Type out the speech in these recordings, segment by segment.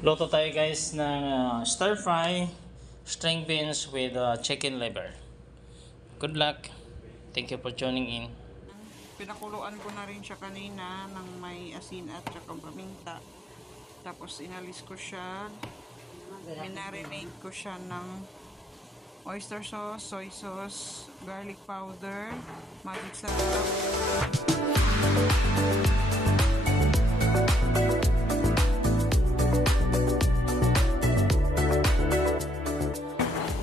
Luto tayo guys ng stir fry string beans with chicken liver. Good luck. Thank you for joining in. Pinakuluan ko na rin siya kanina ng may asin at saka paminta. Tapos inalis ko siya. Minarinate ko siya ng oyster sauce, soy sauce, garlic powder, magic sarap.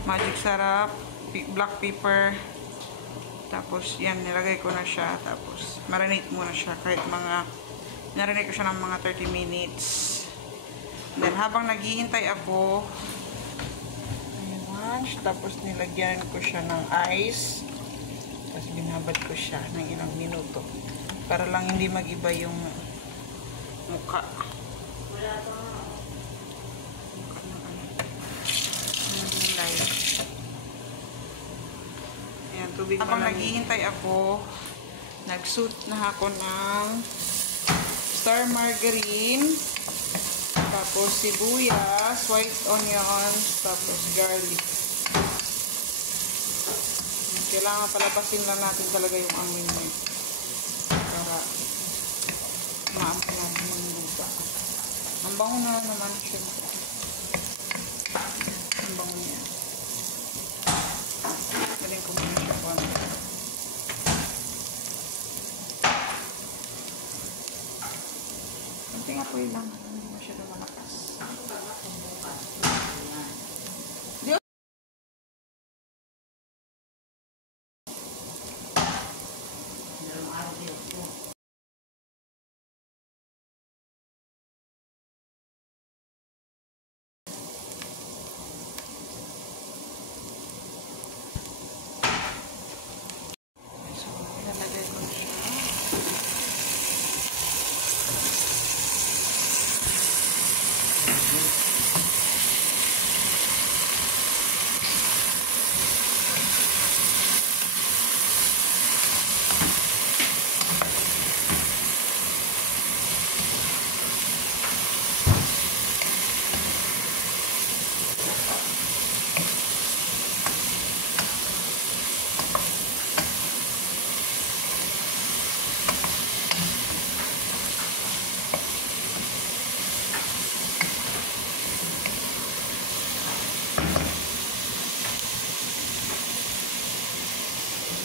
Magic sarap, black pepper. Tapos yan, nilagay ko na siya. Tapos marinate muna siya kahit marinate ko siya ng mga 30 minutes. Then habang naghihintay ako, ayan, tapos nilagyan ko siya ng ice. Tapos binabad ko siya ng ilang minuto. Para lang hindi mag-iba yung mukha. Ayan, tubig. Habang naghihintay ako, nag-suit na ako ng star margarine, tapos sibuyas, white onions, tapos garlic. Kailangan palabasin lang natin talaga yung amoy niya para maamoy natin yung lupa. Ang bango na naman syempre. Ang bango niya. Galing ko muna siya po. Kunting apoy lang. Hindi masyado malakas.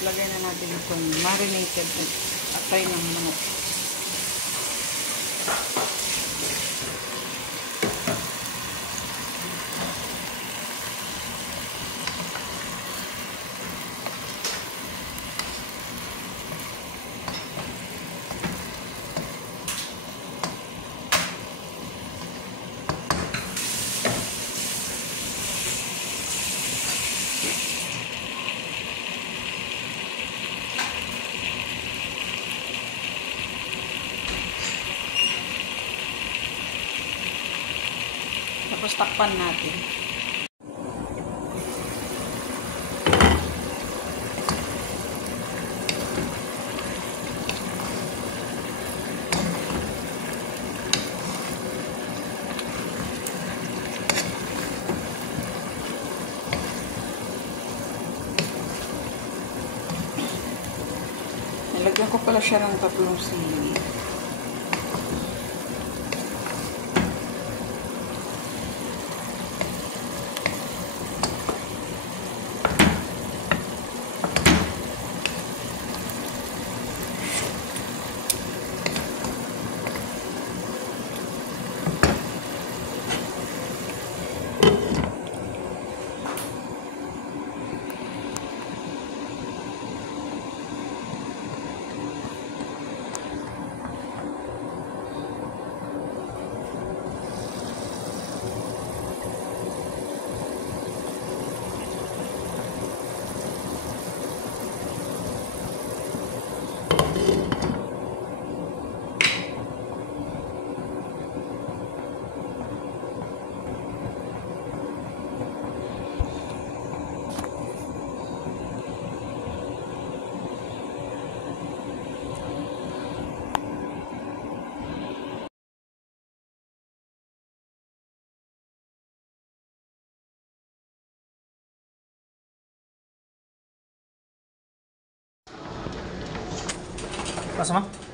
Lagay na natin itong marinated atay ng manok. Tapos takpan natin. Nilagyan ko pala siya ng 3 sili. Pasa mo?